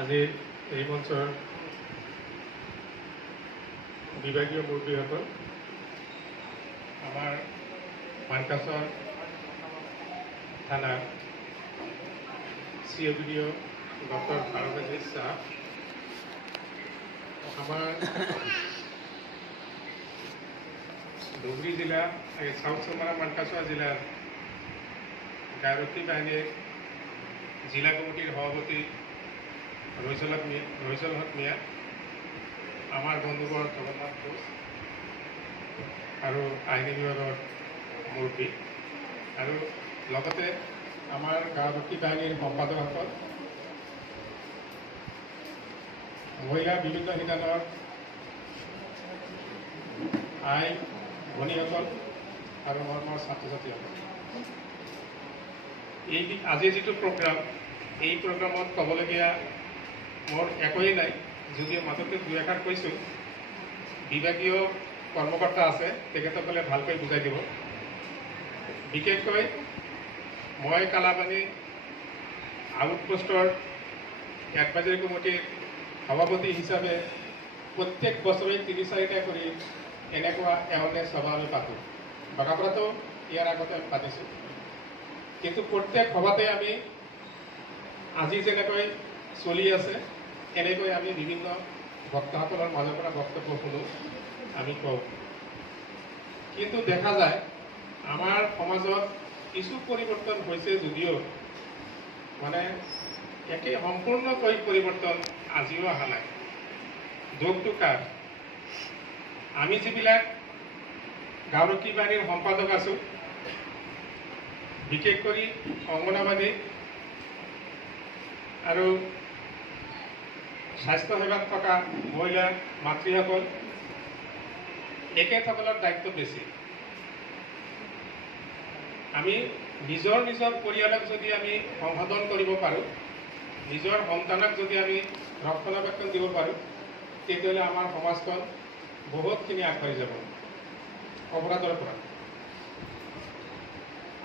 আজিৰ এই মঞ্চৰ বিভাগীয় মুৰব্বীসকল, আমাৰ মানকাছৰ থানাৰ COPDO ডক্টর ফারুক আজিজ সাহেব, আমার ধুবড়ী জেলা সাউথ চমারা মানকাছড়া জেলার গায়রক্ষী বাহিনীর জিলা কমিটির সভাপতি রইসল হক মিয়া, আমার বন্ধুবর জগন্নাথ ঘোষ আর আইনী বিভাগের মুরব্বী আর আমার গায়রক্ষী বাহিনীর সম্পাদকসকল, মহিলা বিভিন্ন শিতানৰ আই ভনীসকল আৰু মোৰ ছাত্ৰ ছাত্ৰীসকল, আজিৰ যিটো প্ৰগ্ৰাম, এই প্ৰগ্ৰামত ক'বলগীয়া মোৰ একোৱেই নাই, যদিও মাজতে দুই এষাৰ কৈছোঁ। বিভাগীয় কৰ্মকৰ্তা আছে, তেখেতসকলে ভালকৈ বুজাই দিব। বিশেষকৈ মই কালাপানী আউটপোষ্টৰ এডভাইজাৰী কমিটিৰ সভাপতি হিচাপে প্ৰত্যেক বছৰে ৩-৪টা কৰি এনেকুৱা এৱাৰনেছ সভা আমি পাতোঁ। বগাপাৰাতো ইয়াৰ আগতে আমি পাতিছোঁ, কিন্তু প্ৰত্যেক সভাতে আমি আজি যেনেকৈ চলি আছে এনেকৈ আমি বিভিন্ন বক্তাসকলৰ মাজৰ পৰা বক্তব্য শুনো, আমি কওঁ। কিন্তু দেখা যায় আমাৰ সমাজত কিছু পৰিৱৰ্তন হৈছে যদিও মানে একে সম্পূৰ্ণকৈ পৰিৱৰ্তন আজিও অহা নাই। দোষটো কাৰ? আমি যিবিলাক গাঁওৰক্ষী বাহিনীৰ সম্পাদক আছোঁ, বিশেষ কৰি অংগনবাদী আৰু স্বাস্থ্য সেৱাত থকা মহিলা মাতৃসকল, এখেতসকলৰ দায়িত্ব বেছি। আমি নিজৰ পৰিয়ালক যদি আমি সংশোধন কৰিব পাৰোঁ, নিজৰ সন্তানক যদি আমি ৰক্ষণাবেক্ষণ দিব পাৰোঁ, তেতিয়াহ'লে আমাৰ সমাজখন বহুতখিনি আগবাঢ়ি যাব অপৰাধৰ পৰা।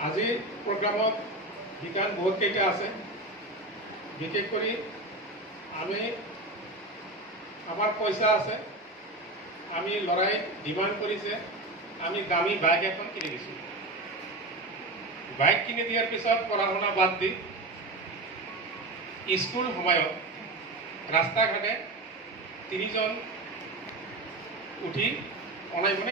আজিৰ প্ৰগ্ৰামত বিধান বহুতকেইটা আছে। বিশেষ কৰি আমাৰ পইচা আছে, আমি ল'ৰাই ডিমাণ্ড কৰিছে, আমি দামী বাইক এখন কিনি দিছোঁ। বাইক কিনি দিয়াৰ পিছত পঢ়া শুনা বাদ দি স্কুল সময়ত ৰাস্তা ঘাটে 3জন উঠি অনাই